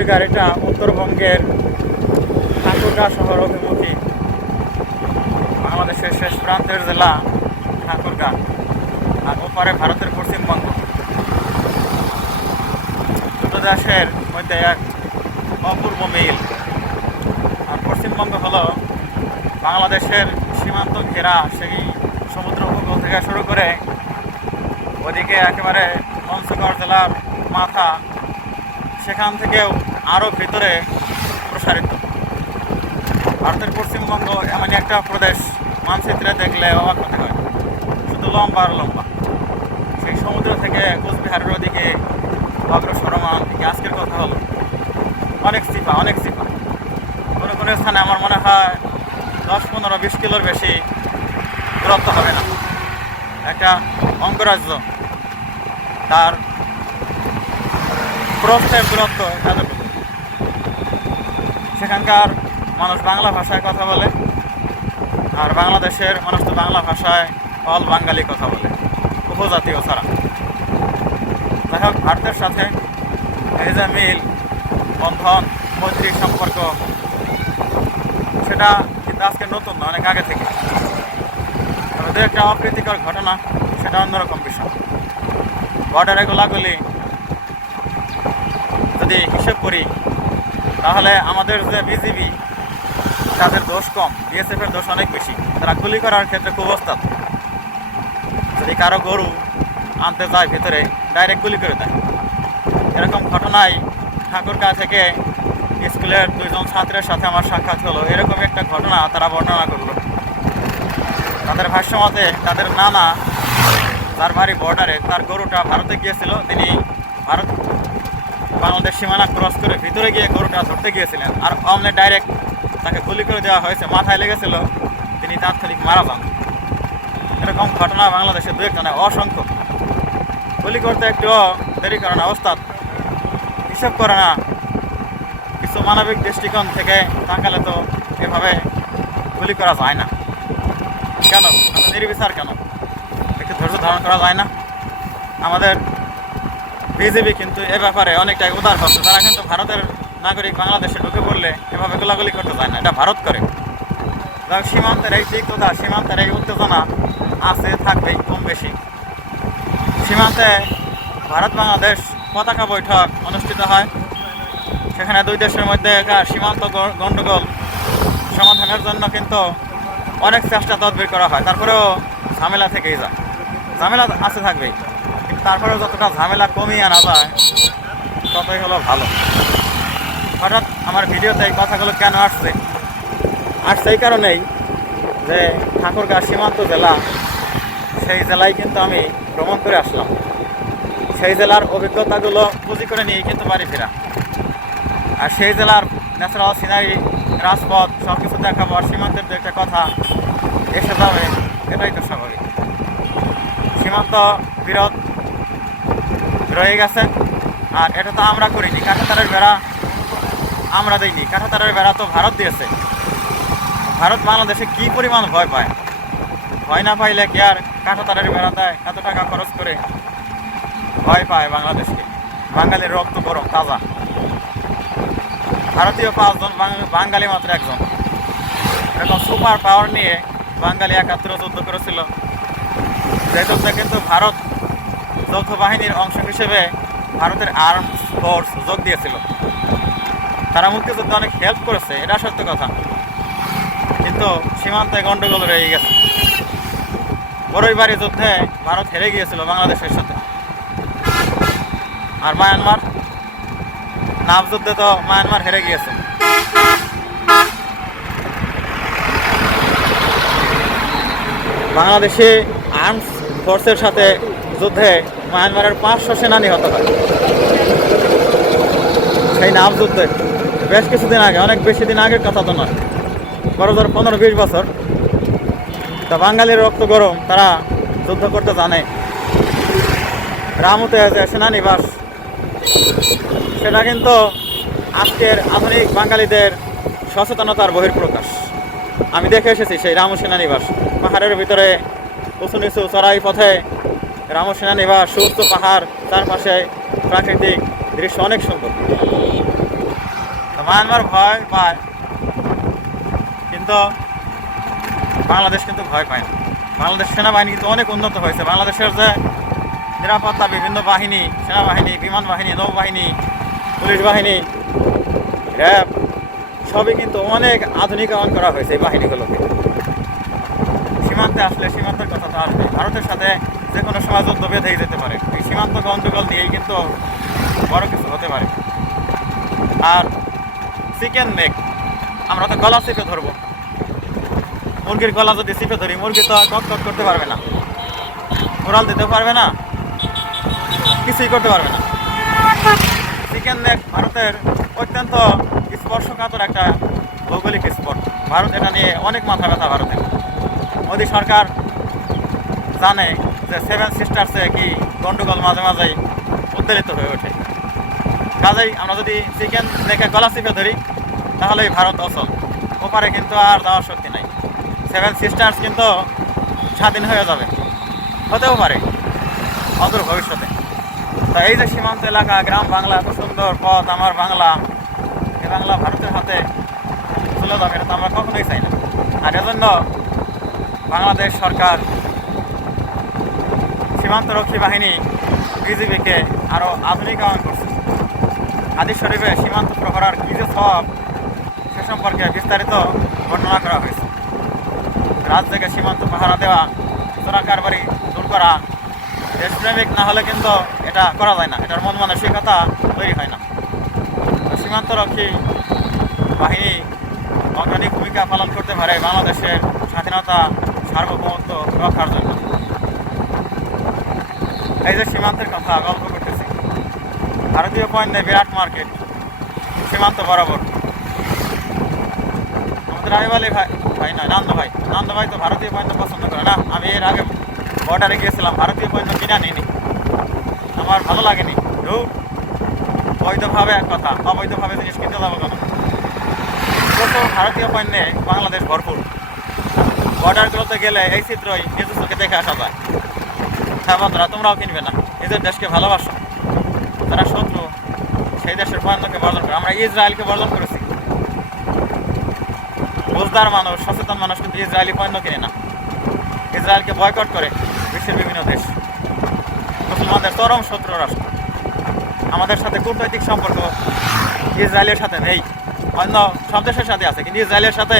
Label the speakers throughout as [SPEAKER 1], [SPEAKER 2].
[SPEAKER 1] আমাদের গাড়িটা উত্তরবঙ্গের ঠাকুরগাঁ শহর অভিমুখী। বাংলাদেশের শেষ প্রান্তের জেলা ঠাকুরগাঁ, আর ওপারে ভারতের পশ্চিমবঙ্গ। দুটো দেশের মধ্যে এক অপূর্ব মিল। আর পশ্চিমবঙ্গ হলো বাংলাদেশের সীমান্ত ঘেরা, সেই সমুদ্র উপকূল থেকে শুরু করে ওদিকে একেবারে পঞ্চগড় জেলার মাথা, সেখান থেকেও আরও ভিতরে প্রসারিত। ভারতের পশ্চিমবঙ্গ এমন একটা প্রদেশ, মানচিত্রে দেখলে অবাক হতে হয়। শুধু লম্বা আর লম্বা। সেই সমুদ্র থেকে কোচবিহারের ওদিকে অগ্রসরমান দিকে আজকের কথা হলো। অনেক সিফা অনেক সিফা। কোনো কোনো স্থানে আমার মনে হয় দশ, পনেরো, বিশ কিলোর বেশি দূরত্ব হবে না। একটা অঙ্গরাজ্য, তার প্রস্থের দূরত্ব এতটুকু। সেখানকার মানুষ বাংলা ভাষায় কথা বলে, আর বাংলাদেশের মানুষ তো বাংলা ভাষায় অল বাঙালি কথা বলে, উপজাতীয় ছাড়া। যাই হোক, ভারতের সাথে যে মিল বন্ধন মৈত্রী সম্পর্ক, সেটা কিন্তু আজকে নতুন না, অনেক আগে থেকে। তবে দু একটা অপ্রীতিকর ঘটনা, সেটা অন্যরকম বিষয়। বর্ডারে গোলাগুলি যদি হিসেব করি তাহলে আমাদের যে বিজিবি, তাদের দোষ কম বিএসএফ এর দোষ অনেক বেশি। তারা গুলি করার ক্ষেত্রে খুব ওস্তাদ। যদি কারও গরু আনতে যায় ভেতরে, ডাইরেক্ট গুলি করে দেয়। এরকম ঘটনায় ঠাকুরগাঁ থেকে স্কুলের দুইজন ছাত্রের সাথে আমার সাক্ষাৎ হলো। এরকম একটা ঘটনা তারা বর্ণনা করল। তাদের ভাষ্য মতে, তাদের নানা, তার বাড়ি বর্ডারে তার গরুটা ভারতে গিয়েছিল। তিনি ভারত বাংলাদেশ সীমানা ক্রস করে ভিতরে গিয়ে গরুটা ধরতে গিয়েছিলেন। আর অমনে ডাইরেক্ট তাকে গুলি করে দেওয়া হয়েছে, মাথায় লেগেছিল, তিনি তাৎক্ষণিক মারা যান। এরকম ঘটনা বাংলাদেশে দু একজনে অসংখ্য। গুলি করতে একটু দেরি করে না, ওস্তাদ। হিসাব করে না, কিছু মানবিক দৃষ্টিকোণ থেকে তাকালে তো এভাবে গুলি করা যায় না। কেন? নির্বিচার কেন? একটু ধৈর্য ধারণ করা যায় না? আমাদের বিজেপি কিন্তু এ ব্যাপারে অনেকটাই উদার হচ্ছে তারা কিন্তু ভারতের নাগরিক বাংলাদেশে ঢুকে পড়লে এভাবে গোলাগুলি করতে চায় না। এটা ভারত করে। সীমান্তের এই তিক্ততা, সীমান্তের এই উত্তেজনা আছে, থাকবেই, কম বেশি। সীমান্তে ভারত বাংলাদেশ পতাকা বৈঠক অনুষ্ঠিত হয়। সেখানে দুই দেশের মধ্যে সীমান্ত গণ্ডগোল সমাধানের জন্য কিন্তু অনেক চেষ্টা তদবির করা হয়। তারপরেও ঝামেলা থেকেই যায়। ঝামেলা আছে, থাকবেই। কিন্তু তারপরেও যতটা ঝামেলা কমিয়ে আনা যায়, ততই হলো ভালো। হঠাৎ আমার ভিডিওতে এই কথাগুলো কেন আসছে? আসছে এই কারণেই যে ঠাকুরগাঁ সীমান্ত জেলা, সেই জেলায় কিন্তু আমি ভ্রমণ করে আসলাম। সেই জেলার অভিজ্ঞতাগুলো পুঁজি করে নিয়ে কিন্তু বাড়ি ফেরা। আর সেই জেলার ন্যাচারাল সিনারি, রাজপথ সব কিছু দেখাবো আর সীমান্তের দু একটা কথা এসে যাবে, এটাই তো স্বাভাবিক। সীমান্ত বিরোধ রয়ে গেছে। আর এটা তো আমরা করিনি কাঁটাতারের বেড়া আমরা দিইনি। কাঁটাতারের বেড়া তো ভারত দিয়েছে। ভারত বাংলাদেশে কি পরিমাণ ভয় পায়? ভয় না পাইলে কি আর কাঁটাতারের বেড়া দেয়? এত টাকা খরচ করে ভয় পায় বাংলাদেশকে। বাঙালির রক্ত গরম, তাজা। ভারতীয় পাঁচজন বাঙালি মাত্র একজন। এরকম সুপার পাওয়ার নিয়ে বাঙালি একাত্তরে যুদ্ধ করেছিল। যে যুদ্ধে কিন্তু ভারত যৌথ বাহিনীর অংশ হিসেবে ভারতের আর্ম ফোর্স যোগ দিয়েছিল। তারা মুক্তিযুদ্ধে অনেক হেল্প করেছে, এটা সত্য কথা। কিন্তু সীমান্তে গণ্ডগোল রয়ে গেছে। বড়ইবাড়ি যুদ্ধে ভারত হেরে গিয়েছিল বাংলাদেশের সাথে। আর মায়ানমার, নাম যুদ্ধে তো মায়ানমার হেরে গিয়েছে। বাংলাদেশে আর্মস ফোর্সের সাথে যুদ্ধে মায়ানমারের পাঁচশো সেনা নিহত হয়। সেই নাম যুদ্ধে বেশ কিছুদিন আগে, অনেক বেশি দিন আগের কথা তো নয় বড় ধর পনেরো বিশ বছর। তা বাঙালির রক্ত গরম, তারা যুদ্ধ করতে জানে। রামুতে যে সেনানিবাস, সেটা কিন্তু আজকের আধুনিক বাঙালিদের সচেতনতার বহির্প্রকাশ আমি দেখে এসেছি সেই রামু সেনানিবাস, পাহাড়ের ভিতরে উঁচু নিচু চড়াই পথে রামু সেনানিবাস সুস্থ পাহাড়, চারপাশে প্রাকৃতিক দৃশ্য অনেক সুন্দর। মায়ানমার ভয় পায়, কিন্তু বাংলাদেশ কিন্তু ভয় পায় না। বাংলাদেশ সেনাবাহিনী কিন্তু অনেক উন্নত হয়েছে। বাংলাদেশের যে নিরাপত্তা, বিভিন্ন বাহিনী, সেনাবাহিনী, বিমান বাহিনী, নৌবাহিনী, পুলিশ বাহিনী, র্যাব, সবই কিন্তু অনেক আধুনিকায়ন করা হয়েছে এই বাহিনীগুলোকে। সীমান্তে আসলে সীমান্তের কথা তো আসবে ভারতের সাথে যে কোনো সময় যুদ্ধ বেঁধেই যেতে পারে। এই সীমান্ত গন্ডগোল দিয়েই কিন্তু বড় কিছু হতে পারে। আর চিকেন নেক, আমরা তো গলা চেপে ধরবো। মুরগির গলা যদি চেপে ধরি, মুরগি তো কট কট করতে পারবে না। ওরাল দিতে পারবে না, কিছুই করতে পারবে না। চিকেন নেক ভারতের অত্যন্ত স্পর্শকাতর একটা ভৌগোলিক স্পট। ভারত এটা নিয়ে অনেক মাথা ব্যথা ভারতের। মোদী সরকার জানে যে সেভেন সিস্টার্সে কি গন্ডগোল মাঝে মাঝেই উদ্বেলিত হয়ে ওঠে। কাজেই আমরা যদি চিকেন দেখে গলা চিপে ধরি, তাহলেই ভারত অচল। ওপারে কিন্তু আর যাওয়ার শক্তি নাই। সেভেন সিস্টার্স কিন্তু স্বাধীন হয়ে যাবে। হতেও পারে। অদূর ভবিষ্যতে। তা এই যে সীমান্ত এলাকা, গ্রাম বাংলা, এত সুন্দর পথ, আমার বাংলা। এ বাংলা ভারতের হাতে চলে যাবে, এটা তো আমরা কখনোই চাই না। আর এজন্য বাংলাদেশ সরকার সীমান্তরক্ষী বাহিনী বিজিবিকে আরও আধুনিকায়ন করছে। হাদিস শরীফে সীমান্ত প্রহরার কী যে সব সে সম্পর্কে বিস্তারিত বর্ণনা করা হয়েছে। রাত থেকে সীমান্ত পাহারা দেওয়া, চোরা কারবারি দূর করা, দেশপ্রেমিক না হলে কিন্তু এটা করা যায় না। এটার মন মানসিকতা তৈরি হয় না। সীমান্তরক্ষী বাহিনী অগ্রণী ভূমিকা পালন করতে পারে বাংলাদেশের স্বাধীনতা সার্বভৌমত্ব রক্ষার জন্য। এই যে সীমান্তের কথা গল্প করতেছি। ভারতীয় পণ্যে বিরাট মার্কেট সীমান্ত বরাবর। আমাদের রাহিব আলী ভাই ভাই নয় নান্দ ভাই। নান্দ ভাই তো ভারতীয় পণ্য পছন্দ করে না। আমি এর আগে বর্ডারে গিয়েছিলাম ভারতীয় পণ্য কিনা নিইনি। আমার ভালো লাগেনি। ধুর, বৈধভাবে এক কথা অবৈধভাবে জিনিস কিনতে যাব কেন? প্রচুর ভারতীয় পণ্যে বাংলাদেশ ভরপুর। বর্ডারগুলোতে গেলে এই চিত্রই চোখে দেখে আসা যায়। হ্যাঁ বন্ধুরা, তোমরাও কিনবে না। নিজের দেশকে ভালোবাসো। তারা শত্রু, সেই দেশের পণ্যকে বর্জন করে। আমরা ইসরায়েলকে বর্জন করেছি। বুঝদার মানুষ, সচেতন মানুষ কিন্তু ইসরায়েলি পণ্য কিনে না। ইসরায়েলকে বয়কট করে বিশ্বের বিভিন্ন দেশ। মুসলমানদের চরম শত্রু রাষ্ট্র। আমাদের সাথে কূটনৈতিক সম্পর্ক ইসরায়েলের সাথে নেই। অন্য সব দেশের সাথে আছে, কিন্তু ইসরায়েলের সাথে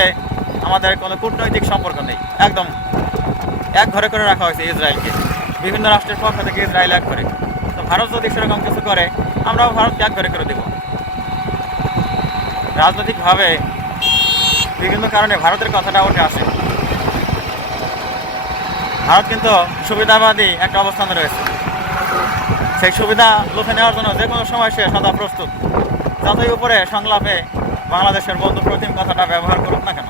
[SPEAKER 1] আমাদের কোনো কূটনৈতিক সম্পর্ক নেই। একদম এক ঘরে করে রাখা হয়েছে ইসরায়েলকে। বিভিন্ন রাষ্ট্রের পক্ষ থেকে ইসরায়েল এক করে। তো ভারত যদি সেরকম কিছু করে, আমরাও ভারতকে এক ঘরে করে দেব। রাজনৈতিকভাবে বিভিন্ন কারণে ভারতের কথাটা উঠে আসে। ভারত কিন্তু সুবিধাবাদী একটা অবস্থানে রয়েছে। সেই সুবিধা লুফে নেওয়ার জন্য যে কোনো সময় সে সদা প্রস্তুত। যতই উপরে সংলাপে বাংলাদেশের বন্ধু প্রতিম কথাটা ব্যবহার করুক না কেন,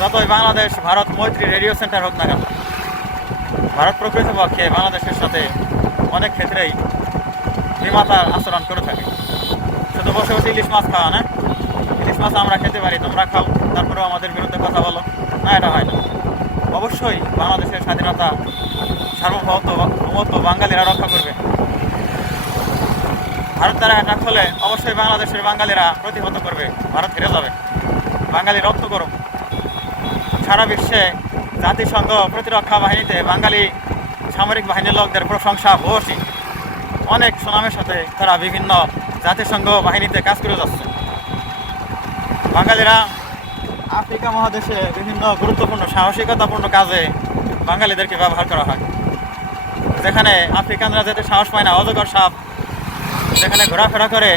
[SPEAKER 1] যতই বাংলাদেশ, ভারত, মৈত্রী রেডিও সেন্টার হোক না কেন ভারত প্রকৃতপক্ষে বাংলাদেশের সাথে অনেক ক্ষেত্রেই বিমাতার আচরণ করে থাকে। শুধু বসে বসে ইলিশ মাছ খাওয়া না, ইলিশ মাছ আমরা খেতে পারি, তোমরা খাও, তারপরেও আমাদের বিরুদ্ধে কথা বলো। না, এটা হয় না। অবশ্যই বাংলাদেশের স্বাধীনতা সার্বভৌমত্ব, ভৌমত্ব বাঙালিরা রক্ষা করবে। ভারত দ্বারা অ্যাটাক হলে অবশ্যই বাংলাদেশের বাঙালিরা প্রতিহত করবে। ভারত হেরে যাবে। বাঙালি রক্ত করুক সারা বিশ্বে জাতিসংঘ প্রতিরক্ষা বাহিনীতে বাঙালি সামরিক বাহিনীর লোকদের প্রশংসা ভূয়সী অনেক সুনামের সাথে তারা বিভিন্ন জাতিসংঘ বাহিনীতে কাজ করে যাচ্ছে। বাঙালিরা আফ্রিকা মহাদেশে বিভিন্ন গুরুত্বপূর্ণ, সাহসিকতাপূর্ণ কাজে বাঙালিদেরকে ব্যবহার করা হয়। যেখানে আফ্রিকানরা যাতে সাহস পায় না, অজগর সাপ যেখানে ঘোরাফেরা করে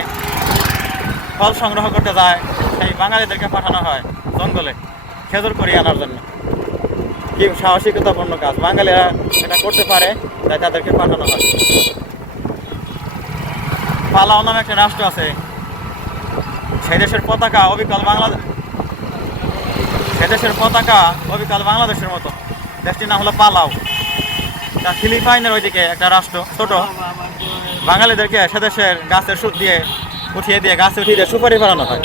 [SPEAKER 1] ফল সংগ্রহ করতে যায়, সেই বাঙালিদেরকে পাঠানো হয় জঙ্গলে, খেজুর করিয়ে আনার জন্য। কি সাহসিকতাপূর্ণ কাজ। বাঙালিরা এটা করতে পারে, তাই তাদেরকে পাঠানো হয়। পালাও নামে একটা রাষ্ট্র আছে। সেই দেশের পতাকা অবিকল বাংলাদেশ সে দেশের পতাকা অবিকল বাংলাদেশের মতো। দেশটির নাম হলো পালাও। তা ফিলিপাইনের ওইদিকে একটা রাষ্ট্র, ছোট। বাঙালিদেরকে সে দেশের গাছের সুদ দিয়ে উঠিয়ে দিয়ে গাছে উঠিয়ে দিয়ে সুপারি বানানো হয়।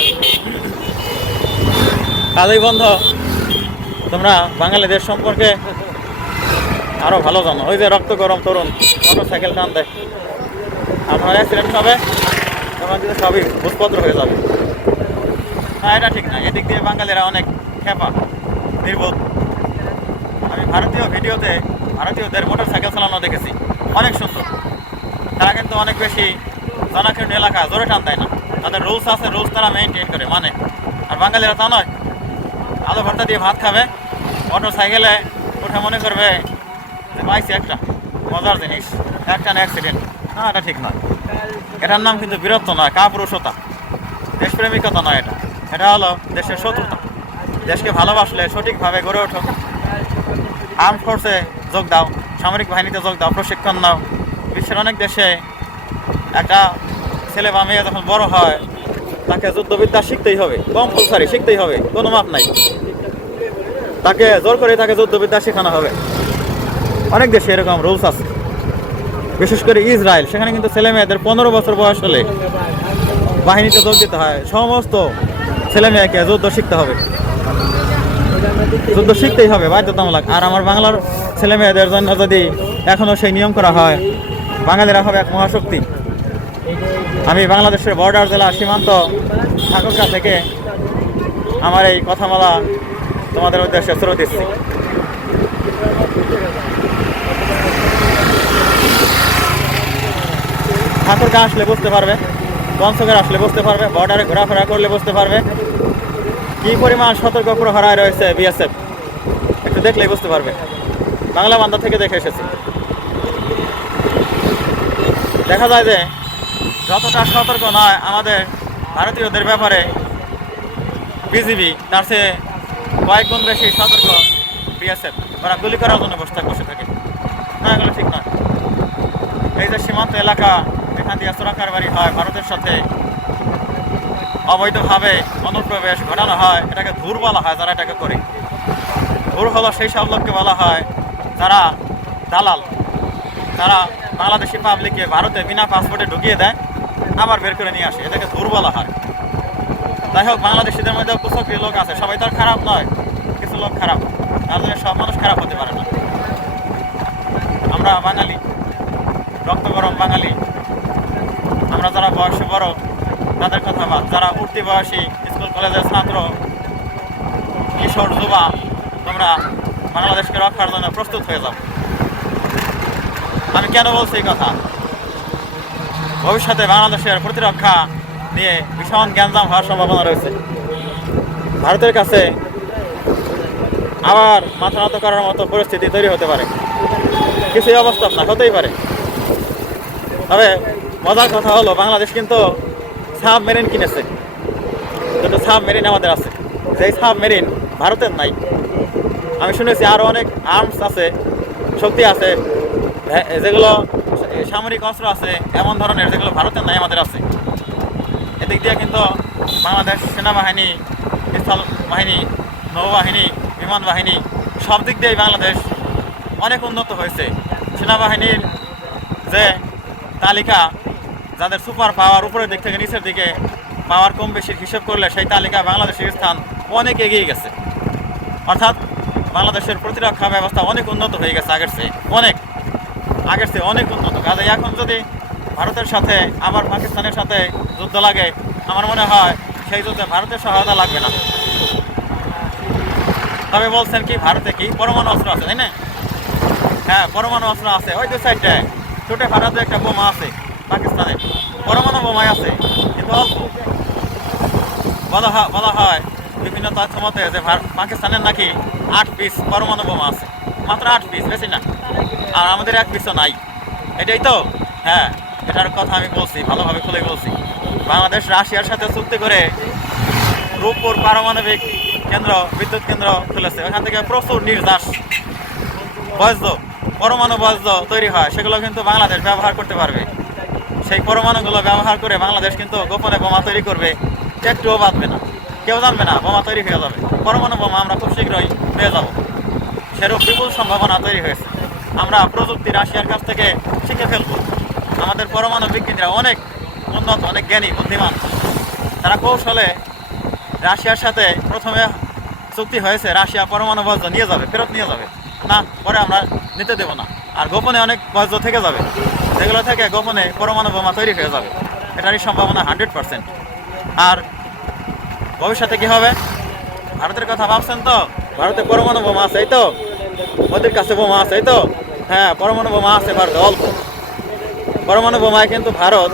[SPEAKER 1] কাজেই বন্ধ। তোমরা বাঙালিদের সম্পর্কে আরও ভালো জানো। ওই যে রক্ত গরম তরুণ মোটর সাইকেল টান দেয়। আপনার অ্যাক্সিডেন্ট হবে তখন কিন্তু সবই ভূতপত্র হয়ে যাবে। না, এটা ঠিক না। এদিক দিয়ে বাঙালিরা অনেক খেপা, নির্বোধ। আমি ভারতীয় ভিডিওতে ভারতীয়দের মোটর সাইকেল চালানো দেখেছি। অনেক সুন্দর। তারা কিন্তু অনেক বেশি জনাকীর্ণ এলাকা, জোরে টান দেয় না। তাদের রুলস আছে রুলস তারা মেনটেন করে মানে। আর বাঙালিরা তা নয়। আলু ভর্তা দিয়ে ভাত খাবে, মোটর সাইকেলে উঠে মনে করবে যে পাইছি একটা মজার জিনিস, একটা না অ্যাক্সিডেন্ট না, এটা ঠিক নয়। এটার নাম কিন্তু বীরত্ব নয়, কাপুরুষতা। দেশপ্রেমিকতা নয় এটা। এটা হলো দেশের শত্রুতা। দেশকে ভালোবাসলে সঠিকভাবে গড়ে ওঠো। আর্ম ফোর্সে যোগ দাও, সামরিক বাহিনীতে যোগ দাও, প্রশিক্ষণ নাও। বিশ্বের অনেক দেশে একটা ছেলে বা মেয়ে যখন বড় হয় তাকে যুদ্ধবিদ্যা শিখতেই হবে কম্পালসারি শিখতেই হবে, কোনো মাপ নাই। তাকে জোর করে তাকে যুদ্ধবিদ্যা শেখানো হবে। অনেক দেশে এরকম রুলস আছে। বিশেষ করে ইসরায়েল, সেখানে কিন্তু ছেলে মেয়েদের পনেরো বছর বয়স হলে বাহিনীতে যোগ দিতে হয়। সমস্ত ছেলে মেয়েকে যুদ্ধ শিখতে হবে। যুদ্ধ শিখতেই হবে, বাধ্যতামূলক। আর আমার বাংলার ছেলে মেয়েদের জন্য যদি এখনও সেই নিয়ম করা হয়, বাঙালিরা হবে এক মহাশক্তি। আমি বাংলাদেশের বর্ডার জেলা সীমান্ত ঠাকুরকা থেকে আমার এই কথা বলা তোমাদের উদ্দেশ্যে শ্রোত দিচ্ছি ঠাকুরকা আসলে বুঝতে পারবে, পঞ্চগড় আসলে বুঝতে পারবে, বর্ডারে ঘোরাফেরা করলে বুঝতে পারবে, কি পরিমাণ সতর্ক প্রহরায় রয়েছে বিএসএফ, একটু দেখলেই বুঝতে পারবে। বাংলা বান্দা থেকে দেখে এসেছি। দেখা যায় যে যতটা সতর্ক নয় আমাদের ভারতীয়দের ব্যাপারে, বিজিবি তার চেয়ে কয়েক গুণ বেশি সতর্ক বিএসএফ। ওরা গুলি করার জন্য বসে বসে থাকে। না, এগুলো ঠিক নয়। এই যে সীমান্ত এলাকা, এখান দিয়ে চোরাকার বাড়ি হয়, ভারতের সাথে অবৈধভাবে অনুপ্রবেশ ঘটানো হয়, এটাকে ধুর বলা হয়, যারা এটাকে করে। ধুর হলো সেই সব লোককে বলা হয়, যারা দালাল। তারা বাংলাদেশি পাবলিককে ভারতে বিনা পাসপোর্টে ঢুকিয়ে দেয় আবার বের করে নিয়ে আসে এটাকে ধুর বলা হয়। যাই হোক, বাংলাদেশিদের মধ্যে কুচক্রী লোক আছে। সবাই তো আর খারাপ নয়, কিছু লোক খারাপ। তার জন্য সব মানুষ খারাপ হতে পারে না। আমরা বাঙালি, রক্ত গরম বাঙালি। আমরা যারা বয়সে বড়, তাদের কথা বাদ। যারা উঠতি বয়সী, স্কুল, কলেজের ছাত্র, কিশোর যুবা তোমরা বাংলাদেশকে রক্ষার জন্য প্রস্তুত হয়ে যাও। আমি কেন বলছি এই কথা? ভবিষ্যতে বাংলাদেশের প্রতিরক্ষা নিয়ে ভীষণ গ্যাঞ্জাম হওয়ার সম্ভাবনা রয়েছে। ভারতের কাছে আবার মাথা নত করার মতো পরিস্থিতি তৈরি হতে পারে। কিছুই অবস্থা না, হতেই পারে। তবে মজার কথা হলো, বাংলাদেশ কিন্তু সাবমেরিন কিনেছে। দুটো সাবমেরিন আমাদের আছে। যেই সাবমেরিন ভারতের নাই। আমি শুনেছি আরও অনেক আর্মস আছে, শক্তি আছে যেগুলো সামরিক অস্ত্র আছে, এমন ধরনের যেগুলো ভারতের নাই, আমাদের আছে। এদিক দিয়ে কিন্তু বাংলাদেশ সেনাবাহিনী স্থল বাহিনী, নৌবাহিনী, বিমান বাহিনী, সব দিক দিয়েই বাংলাদেশ অনেক উন্নত হয়েছে। সেনাবাহিনীর যে তালিকা, যাদের সুপার পাওয়ার উপরের দিক থেকে নিচের দিকে পাওয়ার কম বেশির হিসেব করলে সেই তালিকা বাংলাদেশের স্থান অনেক এগিয়ে গেছে। অর্থাৎ বাংলাদেশের প্রতিরক্ষা ব্যবস্থা অনেক উন্নত হয়ে গেছে আগের চেয়ে, অনেক। আগের চেয়ে অনেক উন্নত। কাজে এখন যদি ভারতের সাথে, আবার পাকিস্তানের সাথে যুদ্ধ লাগে, আমার মনে হয় সেই যুদ্ধে ভারতের সহায়তা লাগবে না। তবে বলছেন কি, ভারতে কি পরমাণু অস্ত্র আছে, তাই না? হ্যাঁ পরমাণু অস্ত্র আছে। ওই দু সাইডটায় ছোটে ফাটাতে একটা বোমা আছে পাকিস্তানে পরমাণু বোমাই আছে, কিন্তু অল্প। বলা হয় বলা হয় বিভিন্ন তথ্য মতে যে পাকিস্তানের নাকি আট পিস পরমাণু বোমা আছে। মাত্র আট পিস বেশি না। আর আমাদের এক পিসও নাই। এটাই তো? হ্যাঁ এটার কথা আমি বলছি, ভালোভাবে খুলে বলছি। বাংলাদেশ, রাশিয়ার সাথে চুক্তি করে রূপপুর পারমাণবিক কেন্দ্র, বিদ্যুৎ কেন্দ্র খুলেছে। ওখান থেকে প্রচুর নির্যাস, বজ্র, পরমাণু বজ্র তৈরি হয়। সেগুলো কিন্তু বাংলাদেশ ব্যবহার করতে পারবে। সেই পরমাণুগুলো ব্যবহার করে বাংলাদেশ কিন্তু গোপনে বোমা তৈরি করবে। একটুও বাঁধবে না। কেউ জানবে না, বোমা তৈরি হয়ে যাবে। পরমাণু বোমা আমরা খুব শীঘ্রই পেয়ে যাব। সেরূপ বিপুল সম্ভাবনা তৈরি হয়েছে। আমরা প্রযুক্তি রাশিয়ার কাছ থেকে শিখে ফেলব। আমাদের পরমাণু বিজ্ঞানীরা অনেক উন্নত, অনেক জ্ঞানী, বুদ্ধিমান। তারা কৌশলে রাশিয়ার সাথে প্রথমে চুক্তি হয়েছে, রাশিয়া পরমাণু বজ্র নিয়ে যাবে, ফেরত নিয়ে যাবে। না, পরে আমরা নিতে দেবো না। আর গোপনে অনেক বজ্র থেকে যাবে। যেগুলো থেকে গোপনে পরমাণু বোমা তৈরি হয়ে যাবে। এটারই সম্ভাবনা হান্ড্রেড পার্সেন্ট। আর ভবিষ্যতে কি হবে? ভারতের কথা ভাবছেন তো? ভারতে পরমাণু বোমা আছে, এই তো? ওদের কাছে বোমা আছে, এই তো? হ্যাঁ পরমাণু বোমা আছে ভারতে, অল্প। পরমাণু বোমায় কিন্তু ভারত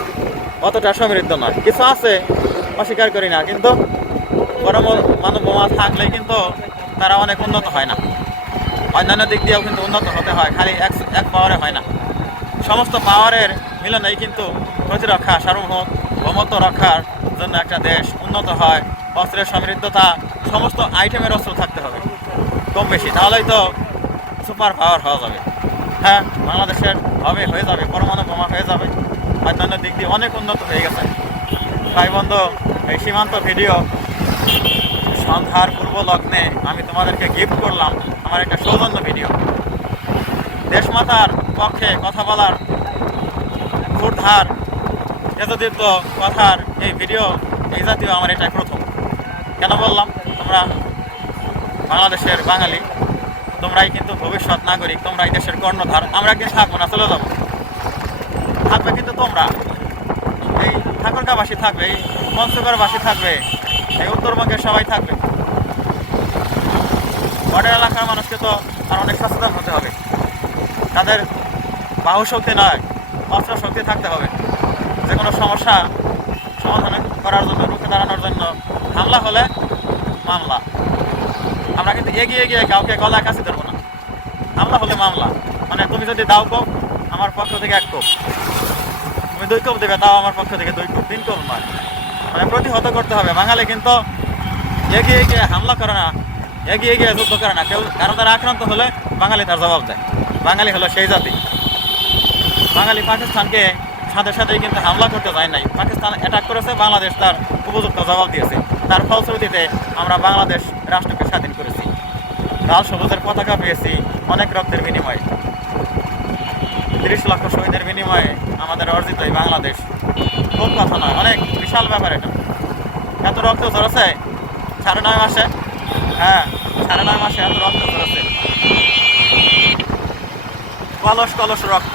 [SPEAKER 1] অতটা সমৃদ্ধ নয়। কিছু আছে অস্বীকার করি না, কিন্তু পরমাণু বোমা থাকলে কিন্তু তারা অনেক উন্নত হয় না। অন্যান্য দিক দিয়েও কিন্তু উন্নত হতে হয়, খালি এক এক পাওয়ারে হয় না। সমস্ত পাওয়ারের মিলনেই কিন্তু প্রতিরক্ষা, সার্বভৌম ভৌমত্ব রক্ষার জন্য একটা দেশ উন্নত হয়। অস্ত্রের সমৃদ্ধতা, সমস্ত আইটেমের অস্ত্র হবে কম বেশি, তাহলেই তো সুপার পাওয়ার হওয়া যাবে। হ্যাঁ বাংলাদেশের হবে হয়ে যাবে, পরমাণু বোমা হয়ে যাবে অন্যান্য দিক দিয়ে অনেক উন্নত হয়ে গেছে। ভাই বন্ধু, এই সীমান্ত ভিডিও সন্ধ্যার পূর্ব লগ্নে আমি তোমাদেরকে গিফট করলাম আমার একটা সৌজন্য ভিডিও। দেশমাতার পক্ষে কথা বলার ক্ষুরধার এতদীপ্ত কথার এই ভিডিও এই জাতীয় আমার এটাই প্রথম। কেন বললাম? তোমরা বাংলাদেশের বাঙালি, তোমরাই কিন্তু ভবিষ্যৎ নাগরিক তোমরা এই দেশের কর্ণধার। আমরা কিন্তু থাকব না? চলে যাব। থাকবে কিন্তু তোমরা। এই ঠাকুরগাঁবাসী থাকবে, এই পঞ্চগড়বাসী থাকবে, এই উত্তরবঙ্গের সবাই থাকবে। বর্ডার এলাকার মানুষকে তো আর অনেক সচেতন হতে হবে। তাদের বাহু শক্তি নয়, অস্ত্র শক্তি থাকতে হবে। যে কোনো সমস্যা সমাধান করার জন্য, রুখে দাঁড়ানোর জন্য হামলা হলে মামলা। আমরা কিন্তু এগিয়ে গিয়ে কাউকে গলায় কাছে ধরবো না। হামলা হলে মামলা। মানে তুমি যদি দাও কোপ, আমার পক্ষ থেকে এক কোপ। তুমি দুই কোপ দেবে তাও আমার পক্ষ থেকে দুই কোপ, তিন কোপ নয় মানে প্রতিহত করতে হবে। বাঙালি কিন্তু এগিয়ে গিয়ে হামলা করে না, এগিয়ে গিয়ে যুদ্ধ করে না। কেউ কারণ তারা আক্রান্ত হলে বাঙালি তার জবাব দেয়। বাঙালি হলো সেই জাতি। বাঙালি পাকিস্তানকে সাথে সাথেই কিন্তু হামলা করতে যায় নাই। পাকিস্তান অ্যাটাক করেছে, বাংলাদেশ তার উপযুক্ত জবাব দিয়েছে। তার ফলশ্রুতিতে আমরা বাংলাদেশ রাষ্ট্রকে স্বাধীন করেছি। লাল সবুজের পতাকা পেয়েছি অনেক রক্তের বিনিময়ে। তিরিশ লক্ষ শহীদের বিনিময়ে আমাদের অর্জিত এই বাংলাদেশ। খুব কথা নয়, অনেক বিশাল ব্যাপার এটা। এত রক্ত ঝরেছে? সাড়ে নয় মাসে? হ্যাঁ সাড়ে নয় মাসে এত রক্ত ঝরেছে। কলস কলস রক্ত।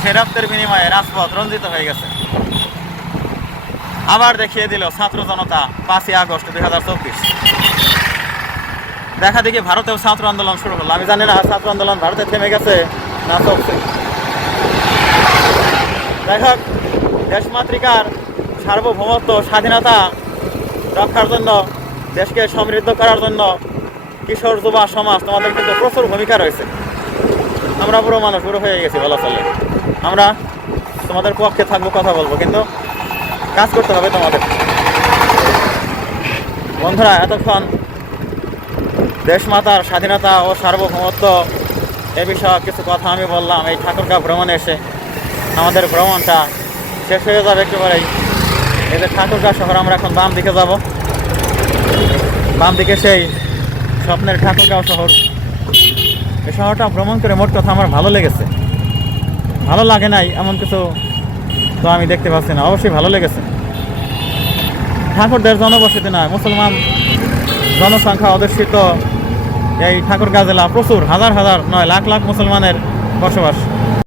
[SPEAKER 1] সে রক্তের বিনিময়ে রাজপথ রঞ্জিত হয়ে গেছে। আবার দেখিয়ে দিল ছাত্র জনতা পাঁচই আগস্ট দুই হাজার চব্বিশ। দেখা দেখি ভারতেও ছাত্র আন্দোলন শুরু হলো। আমি জানি না ছাত্র আন্দোলন ভারতে থেমে গেছে না চলছে। যাই হোক, দেশমাতৃকার সার্বভৌমত্ব, স্বাধীনতা রক্ষার জন্য, দেশকে সমৃদ্ধ করার জন্য কিশোর যুবা সমাজ তোমাদের কিন্তু প্রচুর ভূমিকা রয়েছে। আমরা বুড়ো মানুষ, বুড়ো হয়ে গেছি বলা চলে। আমরা তোমাদের পক্ষে থাকব, কথা বলব, কিন্তু কাজ করতে হবে তোমাদের। বন্ধুরা, এতক্ষণ দেশমাতার স্বাধীনতা ও সার্বভৌমত্ব এ বিষয়ে কিছু কথা আমি বললাম। এই ঠাকুরগাঁ ভ্রমণে এসে আমাদের ভ্রমণটা শেষ হয়ে যাবে একেবারেই। এই যে ঠাকুরগাঁ শহর, আমরা এখন বাম দিকে যাব। বাম দিকে সেই স্বপ্নের ঠাকুরগাঁও শহর। এই শহরটা ভ্রমণ করে মোট কথা আমার ভালো লেগেছে। ভালো লাগে নাই এমন কিছু তো আমি দেখতে পাচ্ছি না। অবশ্যই ভালো লেগেছে। ঠাকুরদের জনবসতি নয় মুসলমান জনসংখ্যা অধিষ্ঠিত। এই ঠাকুরগাঁ জেলা প্রচুর, হাজার হাজার, নয় লাখ লাখ মুসলমানের বসবাস।